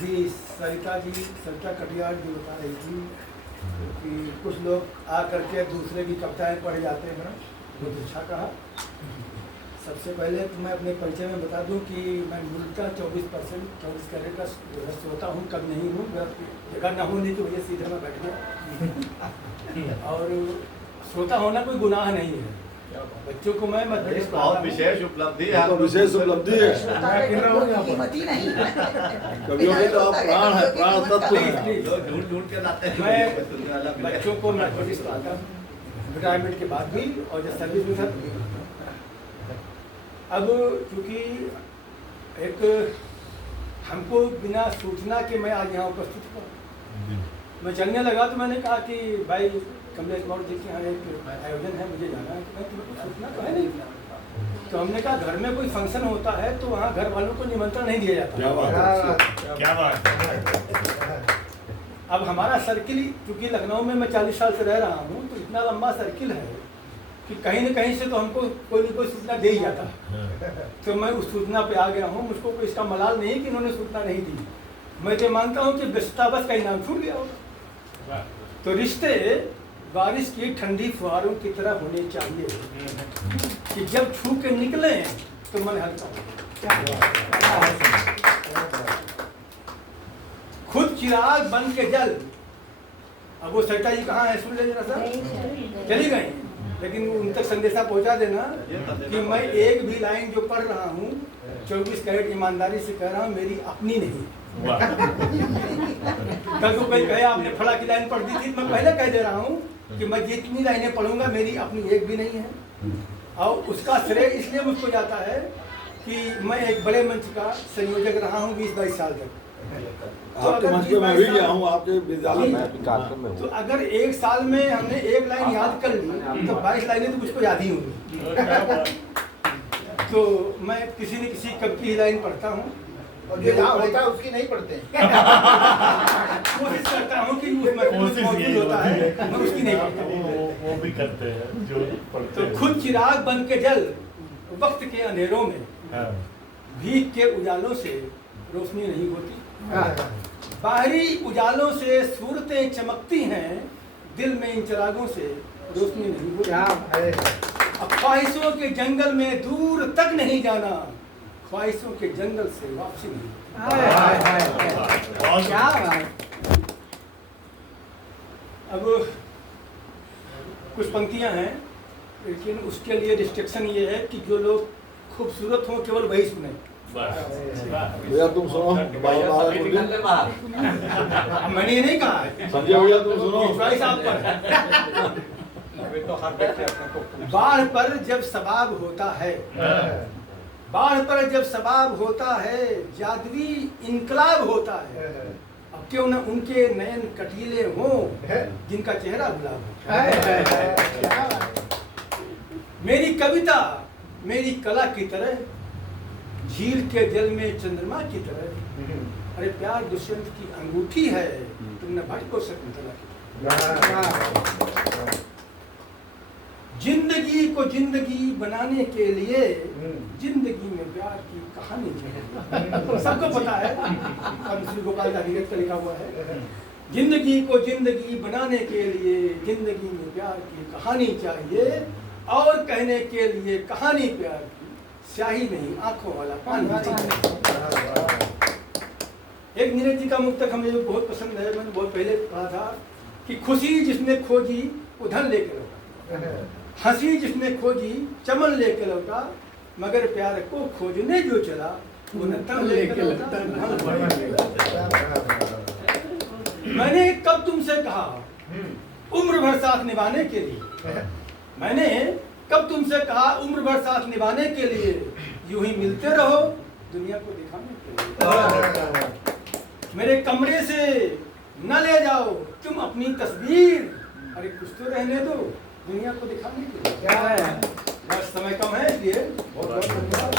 अभी सरिता कटियार जी बता रही थी कि कुछ लोग आ करके दूसरे की कविताएं पढ़ जाते हैं ना, बहुत अच्छा कहा। सबसे पहले तो मैं अपने परिचय में बता दूं कि मैं मूलतः 24 कैरेट का श्रोता हूं, कब नहीं हूं, जगह ना होने की वजह सीधे मैं बैठ गया। और श्रोता होना कोई गुनाह नहीं है। बच्चों को मैं बहुत विशेष उपलब्धि है, तो विशेष उपलब्धि है। कीमती नहीं कवियों के तो आप प्राण है, प्राण तत्व है। ढूंढ के लाते हैं। मैं बच्चों को मैथमेटिक्स पढ़ाता हूँ रिटायरमेंट के बाद भी, और जब सर्विस में था तभी पढ़ाता हूँ। अब चूँकि एक हमको बिना सूचना के मैं आज यहाँ उपस्थित हुआ, मैं चलने लगा तो मैंने कहा कि भाई कमलेश मौर्य जी के यहाँ एक आयोजन है, मुझे जाना है। मैं तुम्हें कुछ सूचना तो है नहीं। तो हमने कहा घर में कोई फंक्शन होता है तो वहाँ घर वालों को निमंत्रण नहीं दिया जाता। क्या बात है। अब हमारा सर्किल, क्योंकि लखनऊ में मैं 40 साल से रह रहा हूँ, तो इतना लंबा सर्किल है कि कहीं न कहीं से तो हमको कोई न कोई सूचना दे ही जाता है। तो मैं उस सूचना पे आ गया हूँ। मुझको कोई इसका मलाल नहीं कि इन्होंने सूचना नहीं दी। मैं तो मानता हूँ कि व्यस्तता बस का इनाम छूट गया होगा। तो रिश्ते बारिश की ठंडी फुहारों की तरह होने चाहिए कि जब छू के निकले तो मन हल्का हो। खुद चिराग बन के जल। अब वो सरिता जी कहाँ है, सुन ले जरा सा। चली गई, लेकिन उन तक संदेशा पहुंचा देना कि मैं एक भी लाइन जो पढ़ रहा हूँ 24 कैरेट ईमानदारी से कह रहा हूँ, मेरी अपनी नहीं। कल को कोई कहे आपने फला की लाइन पढ़ दी थी, मैं पहले कह दे रहा हूँ कि मैं जितनी लाइनें पढ़ूंगा मेरी अपनी एक भी नहीं है। और उसका श्रेय इसलिए मुझको जाता है कि मैं एक बड़े मंच का संयोजक रहा हूँ 20-22 साल तक। आपके मंच पे मैं भी गया हूँ, आपके विद्यालय में। तो अगर एक साल में हमने एक लाइन याद कर ली तो 22 लाइनें तो मुझको याद ही होंगी। तो मैं किसी न किसी कवि की लाइन पढ़ता हूँ, और जो जहाँ होता है उसकी नहीं पढ़ते। कोशिश करता हूँ कि उसमें मौजूद होता है, मैं उसकी नहीं पढ़ता। वो भी करते हैं जो पढ़ते तो हैं। खुद चिराग बन के जल, वक्त के अंधेरों में हाँ। भीख के उजालों से रोशनी नहीं होती। बाहरी उजालों से सूरतें चमकती हैं, दिल में इन चिरागों से रोशनी नहीं होती। अब ख्वाहिशों के जंगल में दूर तक नहीं जाना, ख्वाहिशों के जंगल से वापसी नहीं। अब कुछ पंक्तियां हैं, लेकिन उसके लिए रिस्ट्रिक्शन ये है कि जो लोग खूबसूरत हों केवल वही सुने। भैया तुम सुनो, मैंने ये नहीं कहा, संजय भैया तुम सुनो। चॉइस आप पर है। बाढ़ पर जब सबाब होता है, बाढ़ पर जब सबाब होता है, जादवी इनकलाब होता है। अब क्यों न उनके नयन कटीले हों जिनका चेहरा गुलाब हो। मेरी कविता मेरी कला की तरह, झील के जल में चंद्रमा की तरह। अरे प्यार दुष्यंत की अंगूठी है, तुमने भाई को शकुंतला की। जिंदगी को जिंदगी बनाने के लिए जिंदगी में प्यार की कहानी चाहिए। सबको पता है, और श्री गोपाल का लिखा हुआ है, जिंदगी को जिंदगी बनाने के लिए जिंदगी में प्यार की कहानी चाहिए, और कहने के लिए कहानी प्यार की स्याही नहीं आंखों वाला पानी चाहिए। एक नीरज जी का मुक्तक हमें बहुत पसंद है, मैंने बहुत पहले कहा था कि खुशी जिसने खोजी वो धन लेके लौटा, हंसी जिसने खोजी चमन लेके लौटा, मगर प्यार को खोजने जो चला वो न तन लेके लौटा। मैंने कब तुमसे कहा उम्र भर साथ निभाने के लिए, मैंने कब तुमसे कहा उम्र भर साथ निभाने के लिए, यूं ही मिलते रहो दुनिया को दिखाने के लिए। मेरे कमरे से न ले जाओ तुम अपनी तस्वीर, अरे कुछ तो रहने दो दुनिया को दिखाने के लिए। बस समय कम है इसलिए बहुत बहुत धन्यवाद।